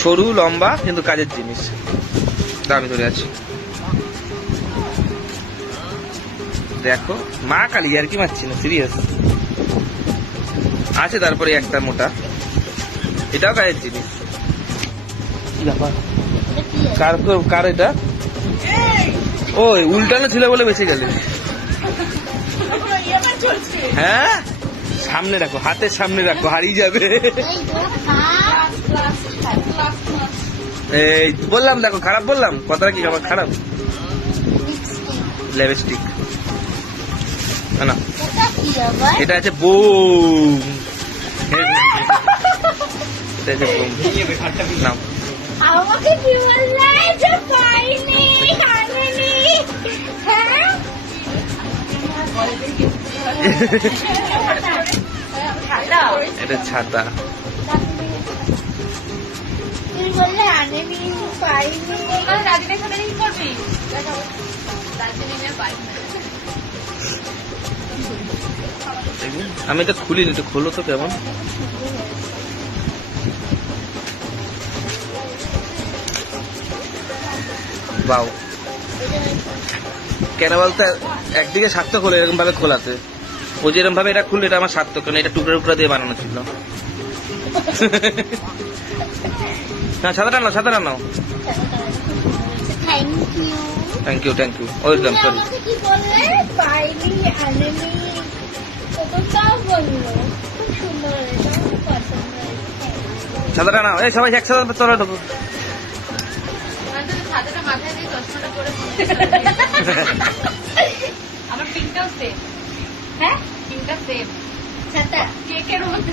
সরু লম্বা কিন্তু কাজের জিনিস। আমি ধরে আছি, দেখো মা কালী আর কি মারছি না, সিরিয়াস আছে। তারপরে একটা মোটা, এটাও কাজের জিনিস। কি ব্যাপার, কার এটা? ওই উল্টানো ছিল বলে বেঁচে গেলে। হ্যাঁ সামনে রাখো, হাতের সামনে রাখো, হারিয়ে যাবে। এই বললাম দেখো, খারাপ বললাম, কথাটা কি আমার খারাপ? লিপস্টিক না, এটা আছে বোম। নাম আমাকে কি বললে যে পাইনি আনেনি? হ্যাঁ এটা ছাতা। তুই বললে আনেনি পাইনি। দাদিদের সাথে কি করবি? আমি এটা খুলিনি, এটা খোলো তো কেমন। বাউ, কেন বলতে একদিকে সার্থক হলো এরকম ভাবে খোলাতে। ও যেরকম ভাবে এটা খুললো, এটা আমার সার্থক, কারণ এটা টুকরা টুকরা দিয়ে বানানো ছিল। না ছাতাটা নাও, ছাতাটা নাও। Thank you. Thank you welcome. Sorry, আমাকে কি বললে পাইনি আনেনি? কতটাও বললো, খুব সুন্দর, এটা খুব পছন্দ হয়েছে। ছাতাটা নাও। এই সবাই একসাথে তোরা ঢোকো। আমার পিনটাও সেম। হ্যাঁ পিনটা সেম। ছাতা কেকের মধ্যে।